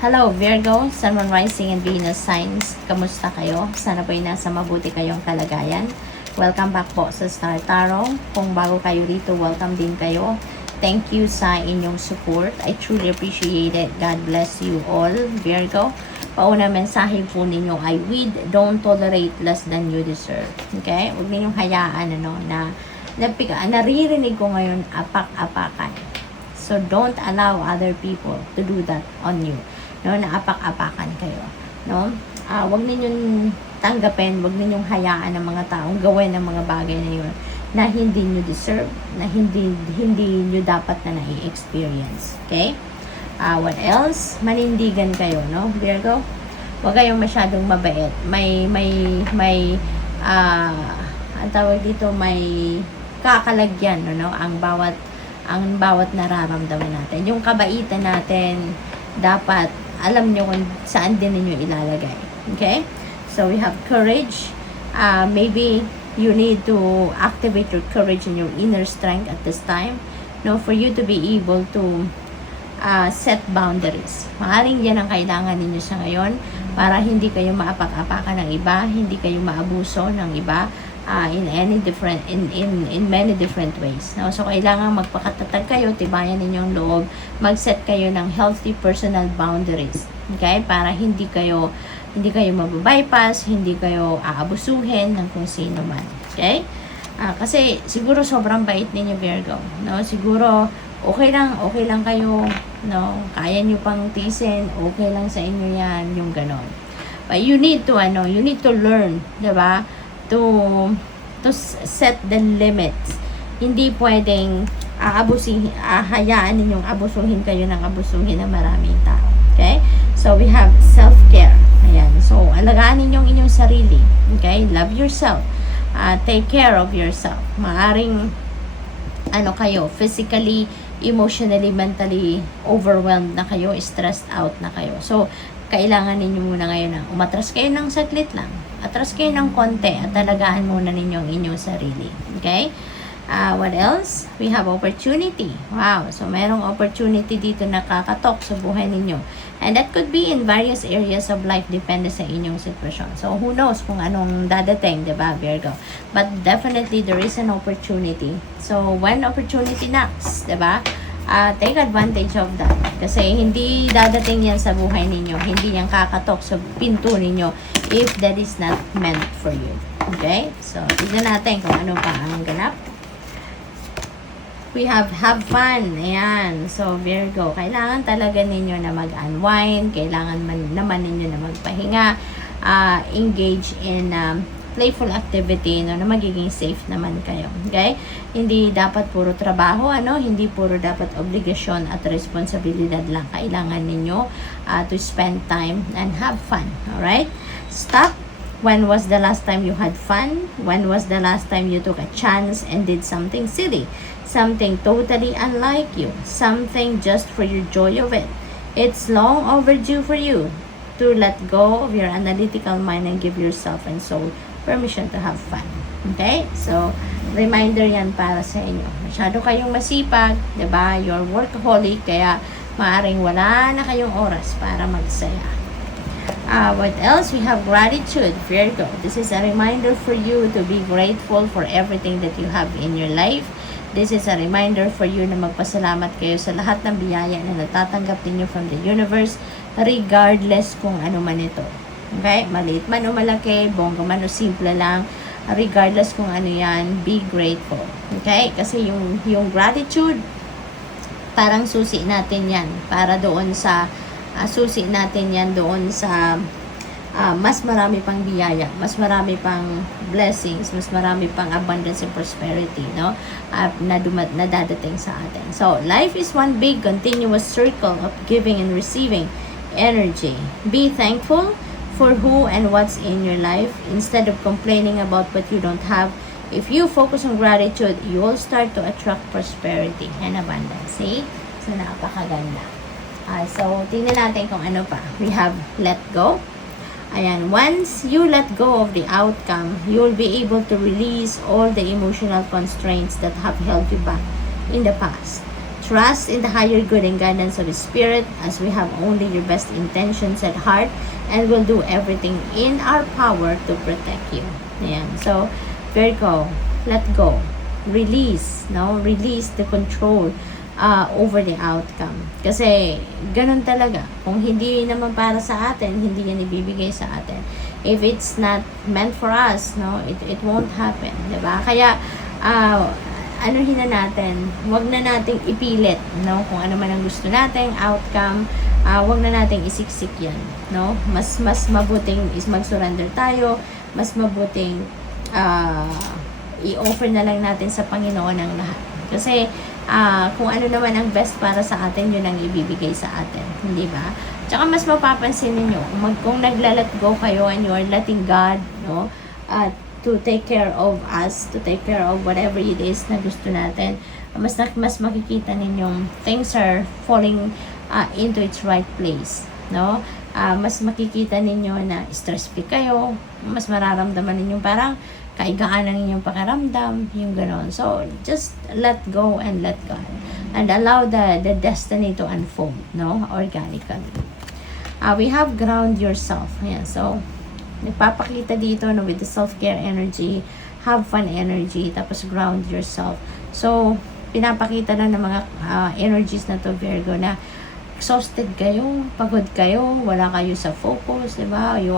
Hello Virgo, Sun, Moon, Rising, and Venus signs. Kamusta kayo? Sana po'y nasa mabuti kayong kalagayan. Welcome back po sa Star Tarot. Kung bago kayo rito, welcome din kayo. Thank you sa inyong support. I truly appreciate it. God bless you all, Virgo. Pauna mensahe po ninyo ay don't tolerate less than you deserve. Okay? Huwag ninyong hayaan na naririnig ko ngayon apak-apakan. So don't allow other people to do that on you. No, naapak-apakan kayo, no? Wag ninyong tanggapin, wag ninyong hayaan ng mga taong gawin ng mga bagay na 'yon na hindi niyo deserve, na hindi niyo dapat na nai-experience. Okay? What else? Manindigan kayo, no? Virgo, wag kayong masyadong mabait. Ang tawag dito, may kakalagyan, no? Ang bawat nararamdaman natin. Yung kabaitan natin, dapat alam nyo kung saan din ninyo ilalagay. Okay? So, we have courage. Maybe you need to activate your courage and your inner strength at this time. No, for you to be able to set boundaries. Maaaring yan ang kailangan ninyo sa ngayon para hindi kayo maapak-apakan ng iba, hindi kayo maabuso ng iba in many different ways. No? So, kailangan magpakatatag kayo, tibayan ninyong loob, mag-set kayo ng healthy personal boundaries. Okay? Para hindi kayo mababypass, hindi kayo aabusuhin ng kung sino man. Okay? Kasi siguro sobrang bait ninyo, Virgo. No? Siguro okay lang kayo, no? Kaya nyo pang tiisin, okay lang sa inyo yan, yung ganon. But you need to learn, 'di ba? To set the limits. Hindi pwedeng hayaan ninyong abusuhin kayo ng abusuhin ng maraming tao. Okay? So, we have self-care. Ayan. So, alagaan ninyong inyong sarili. Okay? Love yourself. Take care of yourself. Maaring kayo, physically, emotionally, mentally overwhelmed na kayo, stressed out na kayo. So, kailangan ninyo muna ngayon na umatras kayo ng saglit lang. Atras kayo ng konti at talagaan muna ninyo ang inyong sarili. Okay? What else? We have opportunity. Wow. So, merong opportunity dito na kakatok sa buhay ninyo. And that could be in various areas of life, depende sa inyong sitwasyon. So, who knows kung anong dadating, diba, Virgo? But definitely, there is an opportunity. So, when opportunity knocks, diba? Take advantage of that. Kasi hindi dadating yan sa buhay ninyo. Hindi yan kakatok sa pinto ninyo if that is not meant for you. Okay? So, tignan natin kung ano pa ang ganap. We have fun. Ayan. So, Virgo, kailangan talaga ninyo na mag-unwind. Kailangan naman ninyo na magpahinga. Engage in playful activity, no, na magiging safe naman kayo. Okay? Hindi dapat puro trabaho, hindi puro dapat obligasyon at responsibilidad lang. Kailangan ninyo to spend time and have fun. Alright? Stop. When was the last time you had fun? When was the last time you took a chance and did something silly? Something totally unlike you. Something just for your joy of it. It's long overdue for you to let go of your analytical mind and give yourself and soul permission to have fun. Okay? So, reminder yan para sa inyo. Masyado kayong masipag, diba? You're workaholic, kaya maaring wala na kayong oras para magsaya. What else? We have gratitude, Virgo. This is a reminder for you to be grateful for everything that you have in your life. This is a reminder for you na magpasalamat kayo sa lahat ng biyaya na natatanggap ninyo from the universe, regardless kung ano man ito. Okay? Maliit man o malaki, bongga man o simple lang, regardless kung ano yan, be grateful. Okay? Kasi yung gratitude, parang susi natin yan. Para doon sa, susi natin yan doon sa mas marami pang biyaya, mas marami pang blessings, mas marami pang abundance and prosperity, no? Na dadating sa atin. So, life is one big continuous circle of giving and receiving energy. Be thankful for who and what's in your life instead of complaining about what you don't have. If you focus on gratitude, you will start to attract prosperity and abundance. See? So, napakaganda. So, tingnan natin kung ano pa. We have let go. Ayan, once you let go of the outcome, you'll be able to release all the emotional constraints that have held you back in the past. trust in the higher good and guidance of the Spirit, as we have only your best intentions at heart, and will do everything in our power to protect you. Ayan. So, Virgo, let go. Release, no? Release the control over the outcome. Kasi, ganun talaga. Kung hindi naman para sa atin, hindi yan ibibigay sa atin. If it's not meant for us, no? It won't happen. Diba? Kaya, anuhin na natin, wag na nating ipilit, no? Kung ano man ang gusto nating outcome, wag na nating isiksik yan, no? Mas mabuting is mag-surrender tayo, mas mabuting i-offer na lang natin sa Panginoon ang lahat. Kasi, kung ano naman ang best para sa atin, yun ang ibibigay sa atin, hindi ba? Tsaka mas mapapansin niyo kung nagla-let go kayo and you are letting God, no? To take care of us, to take care of whatever it is na gusto natin, mas makikita ninyong things are falling into its right place, no? Mas makikita ninyo na stress-free kayo, mas mararamdaman ninyong parang kaigaan ng inyong pakiramdam, yung gano'n. So, just let go and let God. And allow the destiny to unfold, no? Organically. We have ground yourself. Ayan, so, nagpapakita dito no, with the self-care energy, have fun energy, tapos ground yourself. So, pinapakita na ng mga energies na to, Virgo, na exhausted kayo, pagod kayo, wala kayo sa focus, diba? You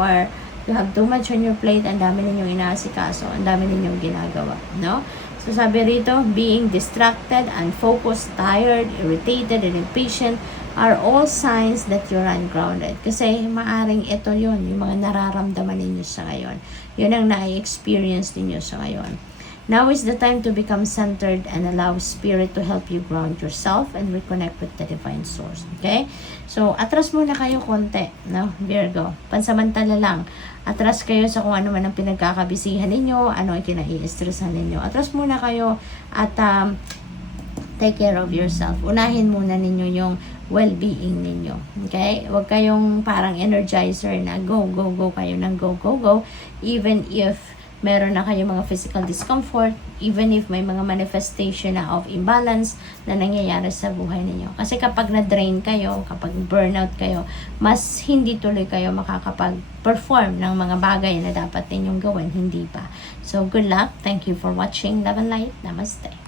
have too much on your plate, ang dami ninyong inaasikaso, ang dami ninyong ginagawa, no? So, sabi rito, being distracted, unfocused, tired, irritated, and impatient are all signs that you're ungrounded. Kasi maaring ito yon yung mga nararamdaman ninyo sa ngayon. Yun ang na-experience ninyo sa ngayon. Now is the time to become centered and allow Spirit to help you ground yourself and reconnect with the divine source. Okay? So, atras muna kayo konti, no? Virgo. Pansamantala lang. Atras kayo sa kung ano man ang pinagkakabisihan ninyo, ano ang kinai-stressan ninyo. Atras muna kayo at take care of yourself. Unahin muna ninyo yung well-being ninyo. Okay? Huwag kayong parang energizer na go kayo ng go. Even if meron na kayong mga physical discomfort, even if may mga manifestation na of imbalance na nangyayari sa buhay ninyo. Kasi kapag na-drain kayo, kapag burnout kayo, mas hindi tuloy kayo makakapag-perform ng mga bagay na dapat ninyong gawin, hindi pa. So, good luck. Thank you for watching. Love and light. Namaste.